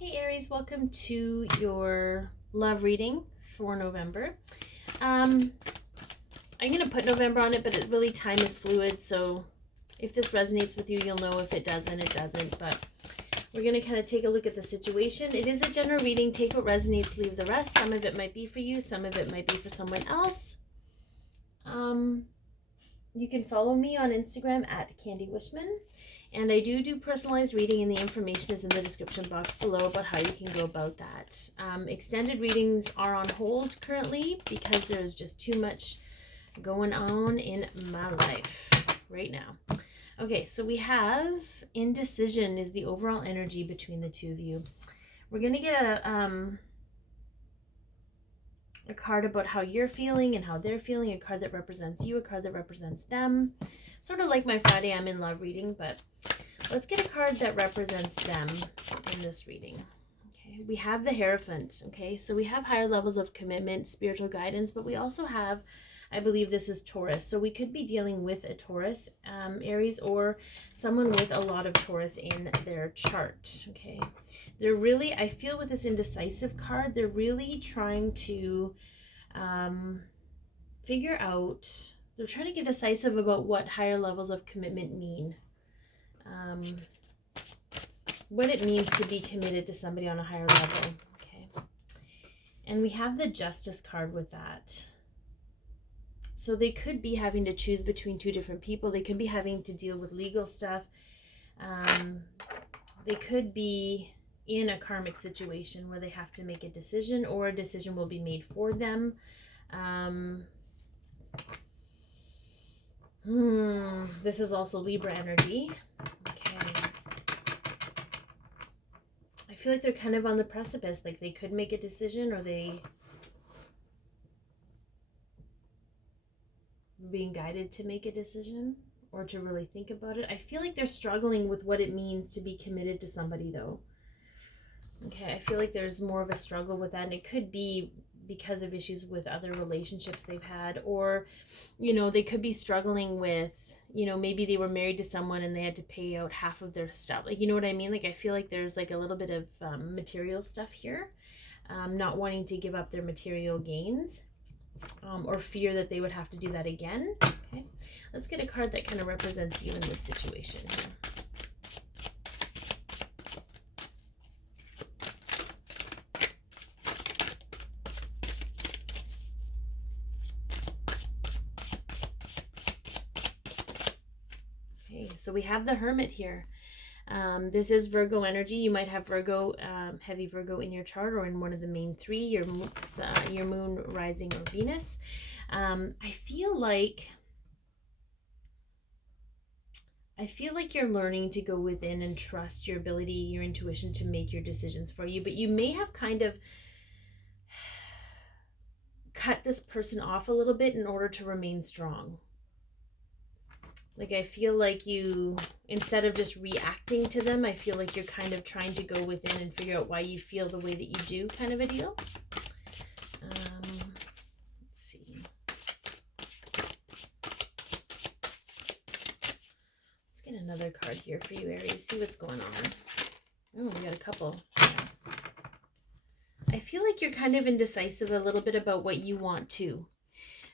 Hey Aries, welcome to your love reading for November. I'm going to put November on it, but really time is fluid, so if this resonates with you, you'll know. If it doesn't, it doesn't. But we're going to kind of take a look at the situation. It is a general reading. Take what resonates, leave the rest. Some of it might be for you, some of it might be for someone else. You can follow me on Instagram at Candi. And I do personalized reading, and the information is in the description box below about how you can go about that. Extended readings are on hold currently because there's just too much going on in my life right now. Okay, so we have indecision is the overall energy between the two of you. We're going to get a card about how you're feeling and how they're feeling, a card that represents you, a card that represents them. Sort of like my Friday I'm in love reading, but let's get a card that represents them in this reading. Okay, we have the Hierophant. Okay, so we have higher levels of commitment, spiritual guidance, but we also have, I believe this is Taurus. So we could be dealing with a Taurus, Aries, or someone with a lot of Taurus in their chart. Okay, they're really, I feel with this Indecisive card, they're really trying to figure out, they're trying to get decisive about what higher levels of commitment mean. What it means to be committed to somebody on a higher level. Okay. And we have the Justice card with that. So they could be having to choose between two different people. They could be having to deal with legal stuff. They could be in a karmic situation where they have to make a decision, or a decision will be made for them. This is also Libra energy. Okay. I feel like they're kind of on the precipice. Like they could make a decision, or they being guided to make a decision, or to really think about it. I feel like they're struggling with what it means to be committed to somebody, though. Okay, I feel like there's more of a struggle with that, and it could be because of issues with other relationships they've had, or, you know, they could be struggling with, you know, maybe they were married to someone and they had to pay out half of their stuff. Like, you know what I mean? Like, I feel like there's like a little bit of material stuff here, not wanting to give up their material gains, or fear that they would have to do that again. Okay, let's get a card that kind of represents you in this situation here. Okay, so we have the Hermit here. This is Virgo energy. You might have Virgo, heavy Virgo in your chart, or in one of the main three, your moon, rising, or Venus. I feel like you're learning to go within and trust your ability, your intuition to make your decisions for you, but you may have kind of cut this person off a little bit in order to remain strong. Like, I feel like you, instead of just reacting to them, I feel like you're kind of trying to go within and figure out why you feel the way that you do, kind of a deal. Let's see. Let's get another card here for you, Aries. See what's going on. Oh, we got a couple. I feel like you're kind of indecisive a little bit about what you want to,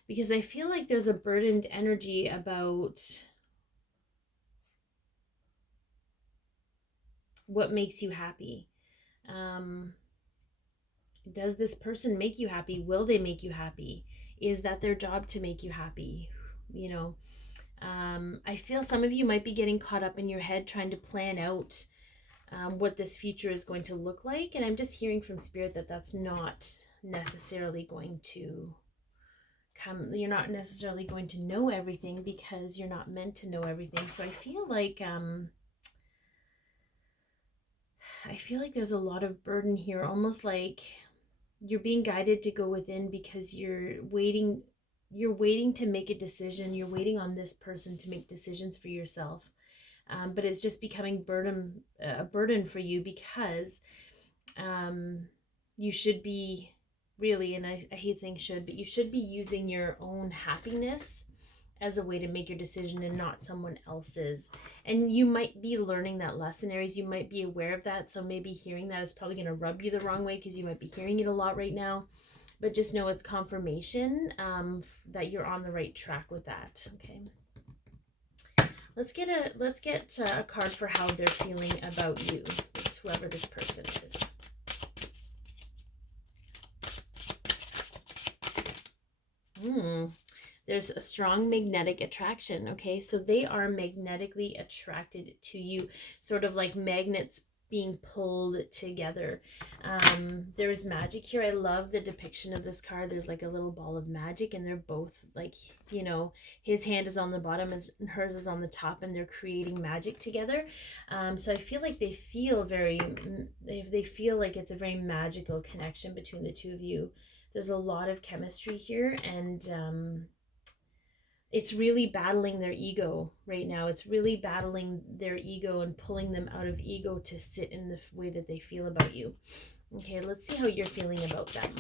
because I feel like there's a burdened energy about what makes you happy. Does this person make you happy? Will they make you happy? Is that their job to make you happy? You know, I feel some of you might be getting caught up in your head trying to plan out what this future is going to look like. And I'm just hearing from Spirit that that's not necessarily going to come. You're not necessarily going to know everything, because you're not meant to know everything. So I feel like there's a lot of burden here, almost like you're being guided to go within because you're waiting to make a decision. You're waiting on this person to make decisions for yourself. But it's just becoming a burden for you, because you should be really, and I hate saying should, but you should be using your own happiness as a way to make your decision and not someone else's. And you might be learning that lesson, Aries. You might be aware of that. So maybe hearing that is probably going to rub you the wrong way because you might be hearing it a lot right now. But just know it's confirmation that you're on the right track with that. Okay. Let's get a card for how they're feeling about you. It's whoever this person is. There's a strong magnetic attraction. Okay, so they are magnetically attracted to you, sort of like magnets being pulled together. There's magic here. I love the depiction of this card. There's like a little ball of magic, and they're both like, you know, his hand is on the bottom and hers is on the top, and they're creating magic together. So I feel like they feel like it's a very magical connection between the two of you. There's a lot of chemistry here, and it's really battling their ego right now. It's really battling their ego and pulling them out of ego to sit in the way that they feel about you. Okay, let's see how you're feeling about them.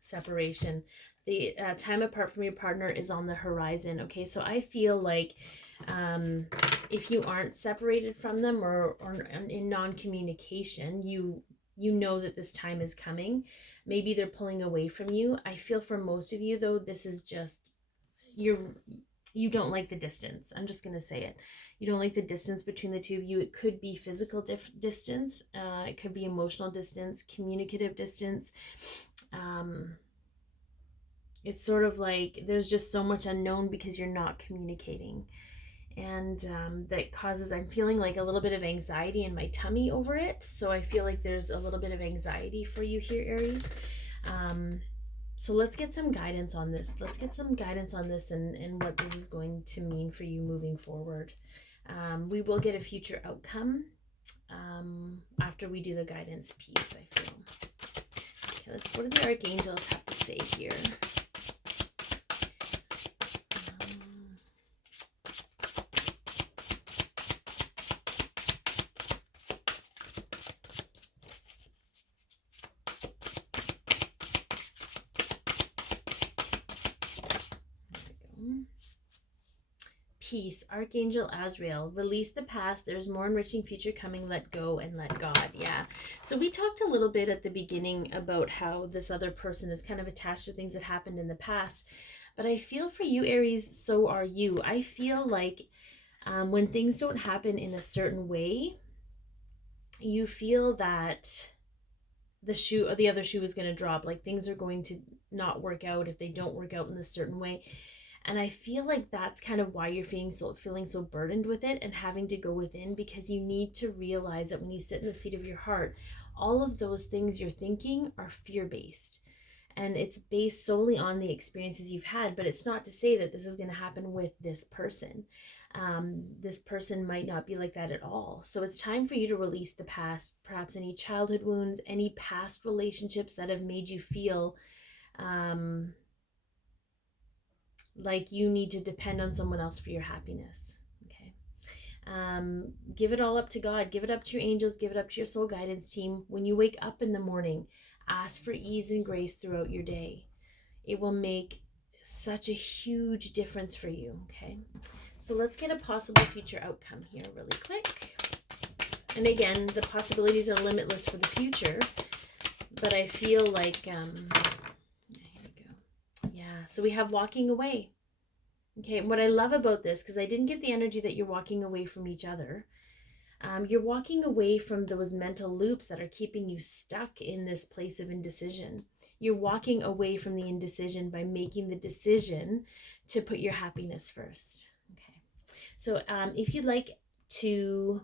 Separation. The time apart from your partner is on the horizon. Okay, so I feel like if you aren't separated from them or in non-communication, you know that this time is coming. Maybe they're pulling away from you. I feel for most of you, though, this is just you don't like the distance. I'm just going to say it. You don't like the distance between the two of you. It could be physical distance. It could be emotional distance, communicative distance. It's sort of like there's just so much unknown because you're not communicating. And that causes, I'm feeling like a little bit of anxiety in my tummy over it. So I feel like there's a little bit of anxiety for you here, Aries. So let's get some guidance on this. Let's get some guidance on this and what this is going to mean for you moving forward. We will get a future outcome after we do the guidance piece, I feel. Okay, what do the archangels have to say here? Peace. Archangel Azrael, release the past. There's more enriching future coming. Let go and let God. Yeah. So we talked a little bit at the beginning about how this other person is kind of attached to things that happened in the past. But I feel for you, Aries, so are you. I feel like when things don't happen in a certain way, you feel that the other shoe is going to drop. Like things are going to not work out if they don't work out in a certain way. And I feel like that's kind of why you're feeling so burdened with it and having to go within, because you need to realize that when you sit in the seat of your heart, all of those things you're thinking are fear-based. And it's based solely on the experiences you've had, but it's not to say that this is going to happen with this person. This person might not be like that at all. So it's time for you to release the past, perhaps any childhood wounds, any past relationships that have made you feel like you need to depend on someone else for your happiness. Okay. Give it all up to God. Give it up to your angels. Give it up to your soul guidance team. When you wake up in the morning, ask for ease and grace throughout your day. It will make such a huge difference for you. Okay. So let's get a possible future outcome here really quick. And again, the possibilities are limitless for the future, but I feel like, so we have walking away. Okay, and what I love about this, because I didn't get the energy that you're walking away from each other. You're walking away from those mental loops that are keeping you stuck in this place of indecision. You're walking away from the indecision by making the decision to put your happiness first. Okay, so if you'd like to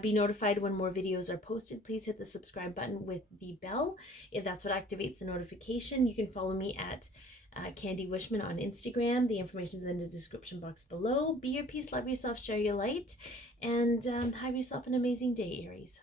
be notified when more videos are posted, please hit the subscribe button with the bell. If that's what activates the notification, you can follow me at Candi Wishman on Instagram. The information is in the description box below. Be your peace, love yourself, share your light, and have yourself an amazing day, Aries.